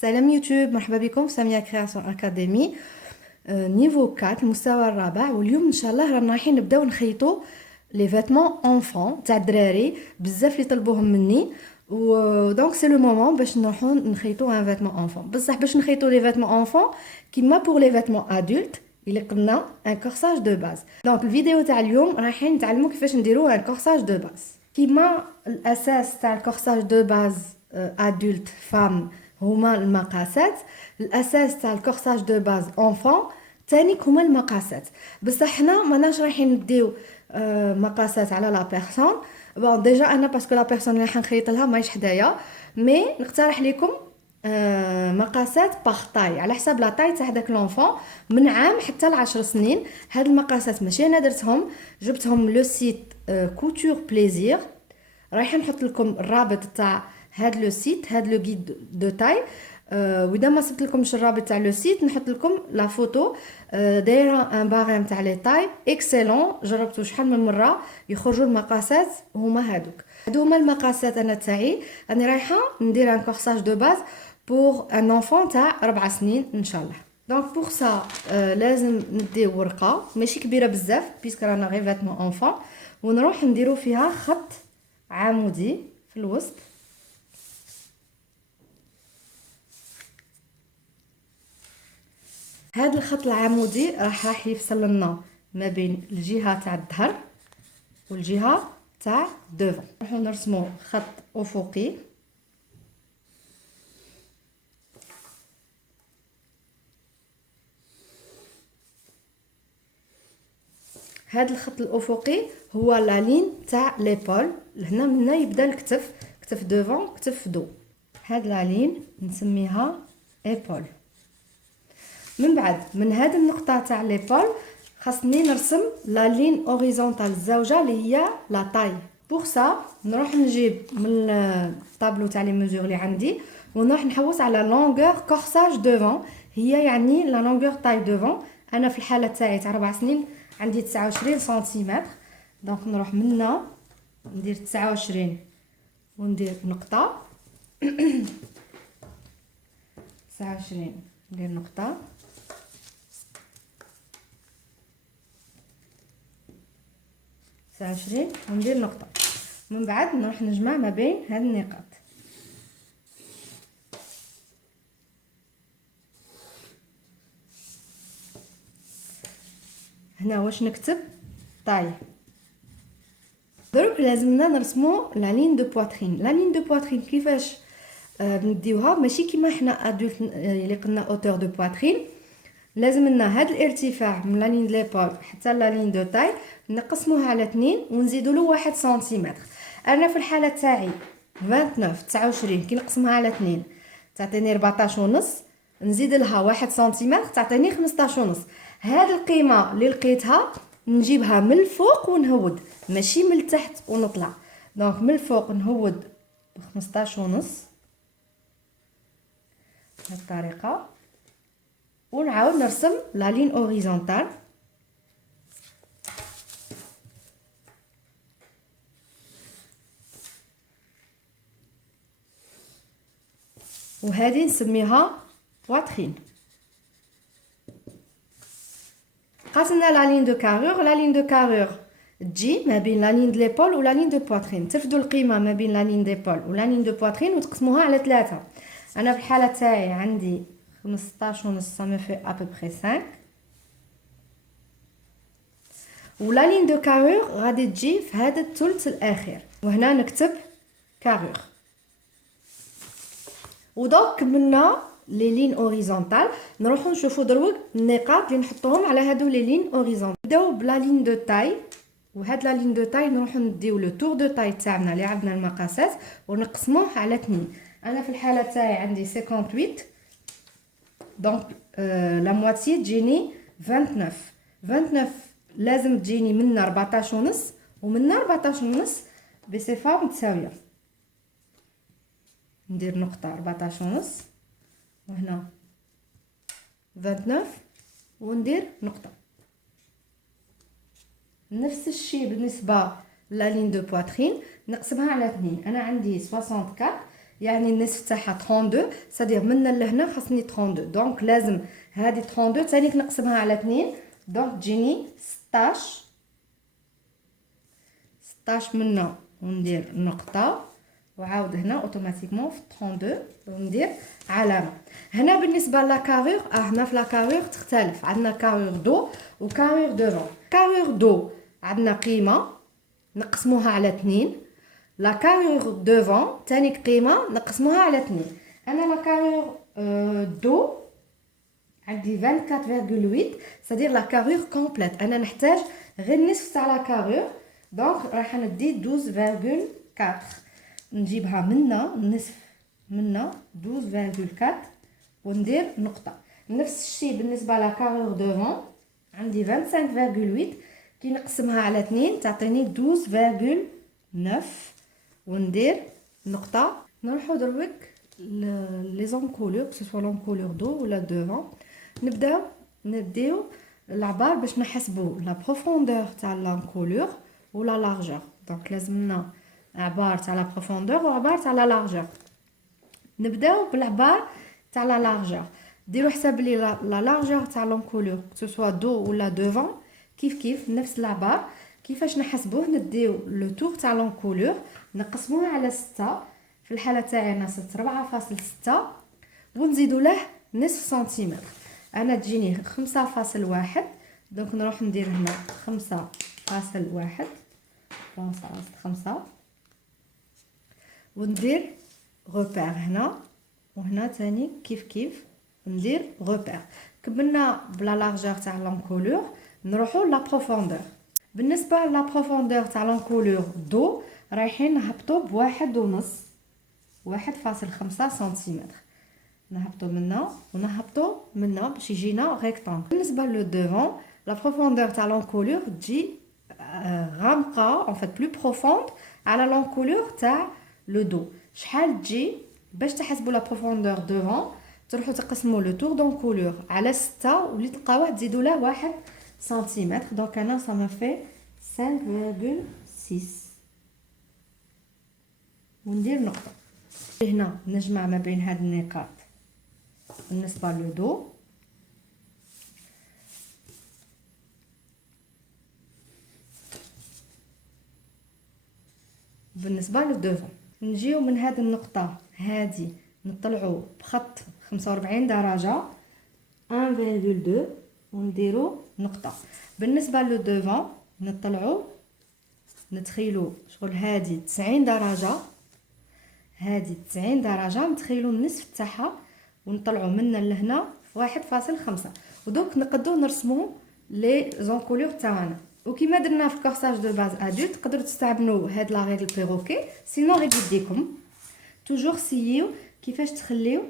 سلام يوتيوب، مرحبا بكم في سامية كرياسيون اكاديمي. نيفو 4 المستوى الرابع. واليوم ان شاء الله رانا رايحين نبداو نخيطوا لي فيتمون اونفون تاع الدراري. بزاف اللي طلبوهم مني و دونك سي لو مومون باش نروحوا نخيطوا ان فيتمون اونفون. بصح باش نخيطوا لي فيتمون اونفون كيما بور لي فيتمون ادولت اللي قلنا ان كورساج دو باز. دونك الفيديو تاع اليوم رايحين نتعلموا كيفاش نديروا ان كورساج دو باز. كيما الاساس تاع الكورساج دو باز ادولت فام هما المقاسات. الاساس تاع الكورساج دو باز اونفون تاني هما المقاسات. بصح حنا ماناش رايحين نديو مقاسات على لا بيرسون. بون ديجا انا باسكو لا بيرسون اللي حنخيط لها ماهيش حدايا، مي نقترح لكم مقاسات باغ طاي على حساب لا طاي تاع داك لونفون من عام حتى ل10 سنين. هاد المقاسات ماشي انا درتهم، جبتهم لو سيت كوتور بليزير. رايحه نحط لكم الرابط تاع هاد لو سيت، هاد لو غيد دو تاي. واذا ما سبت لكمش الرابط تاع لو سيت نحط لكم لا فوتو. دايره ان باغيم تاع لي تاي اكسلون، جربته شحال من مره يخرجوا المقاسات هما هادوك. هادو هما المقاسات انا تاعي. انا رايحه ندير ان كورساج دو باز بور ان انفون تاع 4 سنين ان شاء الله. دونك بور سا لازم نديو ورقه ماشي كبيره بزاف بيسك رانا غير فاتمون انفون، ونروح نديرو فيها خط عمودي في الوسط. هذا الخط العمودي راح يفصل لنا ما بين الجهه تاع الظهر والجهه تاع دوفون. نروحو نرسمو خط افقي. هذا الخط الافقي هو لا لين تاع ليبول. هنا من هنا يبدا الكتف، كتف دوفون كتف دو. هاد لا لين نسميها ايبول. من بعد من هاد النقطه تاع ليبول خاصني نرسم لا لين اوريزونتال الزاوجه اللي هي لا طاي. بوغ سا نروح نجيب من الطابلو تاع لي ميزور اللي عندي ونروح نحوس على لونغور كورساج دوفون، هي يعني لا لونغور طاي دوفون. انا في الحاله تاعي تاع 4 سنين عندي 29 سنتيمتر. دونك نروح من هنا ندير 29 وندير نقطه 29 ندير نقطه 29 وندير نقطه. من بعد نروح نجمع ما بين هاد النقاط. هنا واش نكتب طاي. دروك لازمنا نرسمو لا لين دو بواترين. لا لين دو بواترين كيفاش نديوها؟ ماشي كيما حنا ادولت اللي قلنا اوتور دو بواترين. لازم لنا هاد الارتفاع من لا لين دو ليبول حتى لا لين دو تاي نقسموها على 2 ونزيدو له 1 سنتيمتر. انا في الحاله تاعي 29 كي نقسمها على 2 تعطيني 14 ونص، نزيد لها 1 سنتيمتر تعطيني 15 ونص. هاد القيمه اللي لقيتها نجيبها من الفوق ونهود ماشي من التحت ونطلع. دونك من الفوق نهود ب 15 ونص بهذه الطريقه، ونعاود نرسم لا لين اوريزونتال. وهذه نسميها بواترين. قاسمنا لا لين دو كارور. لا لين دو كارور تجي ما بين لا لين دو ليبول ولا لين دو بواترين. ترفدوا القيمه ما بين لا لين ديبول ولا لين دو بواترين وتقسموها على 3. انا في الحاله تاعي عندي 15 ونص سا في ابوبري 5. ولا لين دو كارور غادي تجي في هذا الثلث الاخير وهنا نكتب كارور. ودوك كملنا لي لين اوريزونتال. نروحو نشوفو دروك النقاط اللي نحطوهم على هادو لي لين اوريزونتال. نبداو بلا لين دو تاي. وهاد لا لين دو تاي نروحو نديو لو تور دو تاي تاعنا اللي عندنا المقاسات ونقسموه على 2. انا في الحاله تاعي عندي 58. دونك لا مواتي تجيني 29. 29 لازم تجيني من 14 ونص ومن 14 ونص بصفه متساويه. ندير نقطه 14 ونص وهنا 29 وندير نقطه. نفس الشيء بالنسبه لا لين دو بواترين نقسمها على 2. انا عندي 64 يعني النصف تاعها 32 سادير من لهنا خاصني 32 دونك لازم هذه 32 ثاني نقسمها على 2 دونك تجيني 16 منا وندير نقطه وعاود هنا اوتوماتيكمون في 32 وندير علامه. هنا بالنسبه لاكارور هنا في لاكارور تختلف، عندنا كارور دو وكارور دو. كارور دو عندنا قيمه نقسموها على 2، لا كارور دوفون ثاني قيمه نقسموها على 2. انا لا كارور دو عندي 24.8 سادير لا كارور كومبليت، انا نحتاج غير النصف تاع لا كارور دونك راح ندي 12.4 نجيبها منا النصف منا 12.4 وندير نقطه. نفس الشيء بالنسبه لا كارور دوفون عندي 25.8 كي نقسمها على 2 تعطيني 12.9 وندير نقطه. نروحو دروك لي زونكولور سواء لونكولور دو ولا دوفون. نبداو نديو العبار باش نحسبوا لا بروفوندور تاع لانكولور ولا لارجور. دونك لازمنا عبار تاع لا بروفوندور وعبار تاع لا لارجور. نبداو بالعبار تاع لا لارجور. ديروا حساب لي لا لارجور تاع لونكولور سواء دو ولا دوفون كيف نفس العبار. كيفاش نحسبوه؟ نديو لو طور تاع لونكولور نقسموه على 6، في الحاله تاعي انا صرت 4.6 ونزيدوا له نصف سنتيمتر. انا تجيني 5.1 دونك نروح ندير هنا 5.1 5 وندير روبير هنا وهنا ثاني كيف ندير روبير. كملنا بلا لارجور تاع لونكولور نروحوا لا بروفوندور. بالنسبه لا بروفوندور تاع لونكولور دو رايحين نهبطوا بواحد ونص 1.5 سنتيمتر. نهبطوا منا ونهبطوا منا باش يجينا ريكتانغل. بالنسبه لو دوفون لا بروفوندور تاع لونكولور تجي غامقه ان فيت بلو بروفوند على لونكولور تاع لو دو. شحال تجي باش تحسبوا لا بروفوندور دوفون؟ تروحوا تقسموا لو طور دونكولور على 6 واللي تلقاوه تزيدوا له 1 سنتيمتر. دونك انا ça me fait 5.6 وندير نقطه. هنا نجمع ما بين هاد النقاط بالنسبه لو دو بالنسبه للدوفون. نجيو من هاد النقطه هادي نطلعوا بخط 45 درجه 1.2 ونديروا نقطه. بالنسبه للدوفون نطلعوا نتخيلوا شغل هادي 90 درجه، هادي 90 درجه نتخيلوا النصف تاعها ونطلعوا منا لهنا في 1.5. ودوك نقدروا نرسموا لي زونكولور تاعنا. وكيما درنا في كورساج دو باز ادولت تقدروا تستعملوا هاد لا ريغل بيروكي سينو غير بيديكم. توجور سيو كيفاش تخليو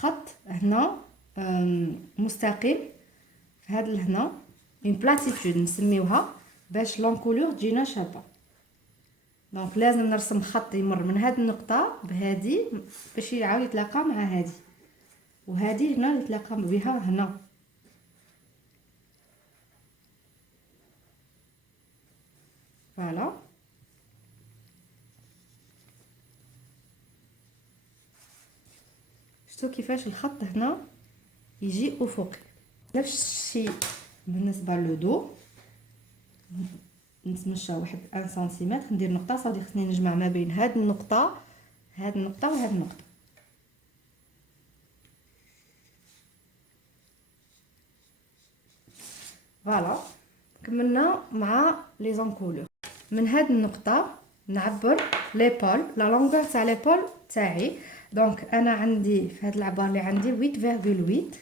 خط هنا مستقيم في هاد لهنا اون بلاتيتود نسميوها باش لونكولور تجينا شابه. دونك لازم نرسم خط يمر من هاد النقطه بهادي باش يعاود يتلاقى مع هادي وهادي هنا يتلاقى بها هنا. فوالا شفتوا كيفاش الخط هنا يجي افقي. نفس الشيء بالنسبه للدو نتمشى واحد 1 سنتيمتر ندير نقطه صافي. خصني نجمع ما بين هاد النقطه وهاد النقطه. فوالا كملنا مع لي زونكولور. من هاد النقطه نعبر ليبول لا لونغور تاع ليبول تاعي. دونك انا عندي في هاد العبار اللي عندي 8.8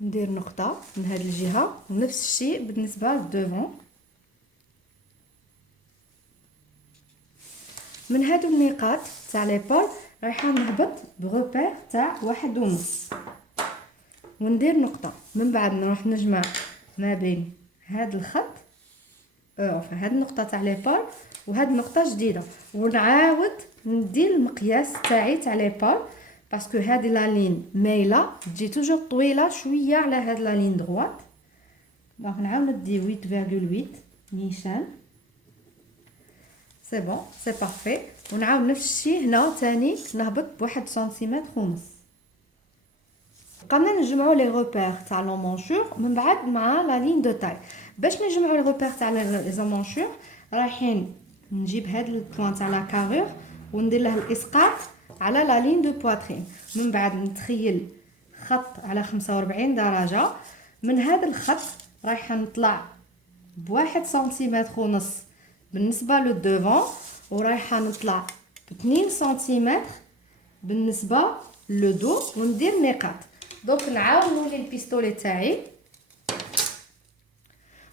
ندير نقطه من هاد الجهه. ونفس الشيء بالنسبه للدوفون. من هادو النقاط تاع ليبول رايحه نهبط بغوبير تاع 1.5 وندير نقطه. من بعد نروح نجمع ما بين هاد الخط هاد النقطه تاع ليبول وهاد النقطه جديده ونعاود ندير المقياس تاعي تاع ليبول باسكو هادي لا لين مايله تجي توجور طويله شويه على هاد لا لين دغوات. دونك نعاود ندي 8.8 نيشان سي بون سي بارفي. ونعاود نفس الشيء هنا ثاني نهبط بواحد سنتيمتر ونص. بقينا نجمعوا لي روبير تاع لو مونشور من بعد مع لا لين دو تاي. باش نجمعوا لي روبير تاع لي مونشور رايحين نجيب هاد البوان تاع لا كارور وندير له الاسقاط على لا لين دو بواترين. من بعد نتخيل خط على 45 درجه. من هذا الخط رايحه نطلع بواحد سنتيمتر ونص بالنسبه لو دوفون، ورايحه نطلع ب2 سنتيمتر بالنسبه لو دو، وندير نقاط. دونك نعاود نولي البيستولي تاعي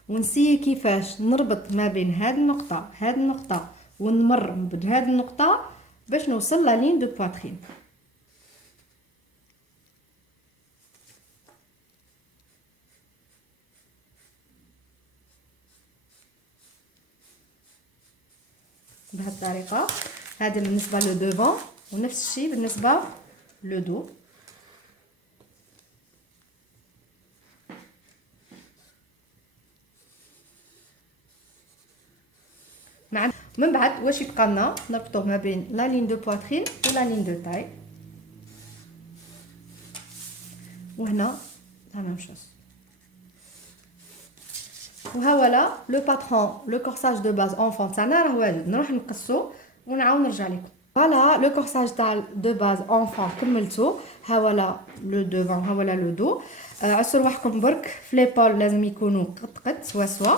ونسي كيفاش نربط ما بين هاد النقطه ونمر بهاد النقطه باش نوصل لا لين دو بواترين. بهذه الطريقه. هذا بالنسبه لو دوفون، ونفس الشيء بالنسبه لو دو. من بعد واش يبقى لنا نربطوه ما بين لا لين دو بواترين و لا لين دو تاي، وهنا لا ميم شوز. وها ولا لو باترون لو كورساج دو باز اونفون تاعنا راه واجد. نروح نقصو ونعاود نرجع لكم. فوالا لو كورساج تاع دو باز اونفون كملتو. ها ولا لو دوفون ها ولا لو دو. عسوا رواحكم برك في لي بول لازم يكونوا قد سوا.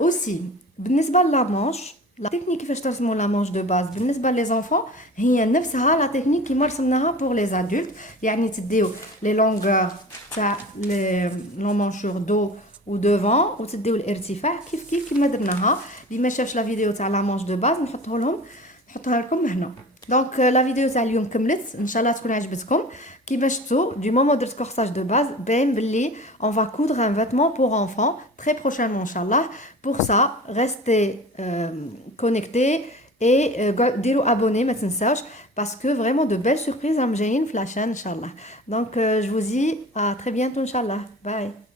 اوسي بالنسبه لا مانش، لا تكنيك كيفاش ترسموا لا مانش دو باز بالنسبه لي زونفون هي نفسها لا تكنيك كيما رسمناها بور لي زادولت. يعني تديو لي لونغور تاع لي لو مانشور دو و دوفون وتديو الارتفاع كيف كيما درناها. اللي ما شافش لا فيديو تاع لا مانش دو باز نحطها لكم هنا. دونك لا فيديو تاع اليوم كملت، ان شاء الله تكون عجبتكم. كيما شفتوا دو مومون درت كورساج دو باز باين بلي on va coudre un vêtement pour enfants très prochainement inchallah. Pour ça restez connectés et ديروا abonner ما تنساوش parce que vraiment de belles surprises راهم جايين في la chaîne inchallah. Donc je vous dis à très bientôt inchallah. Bye.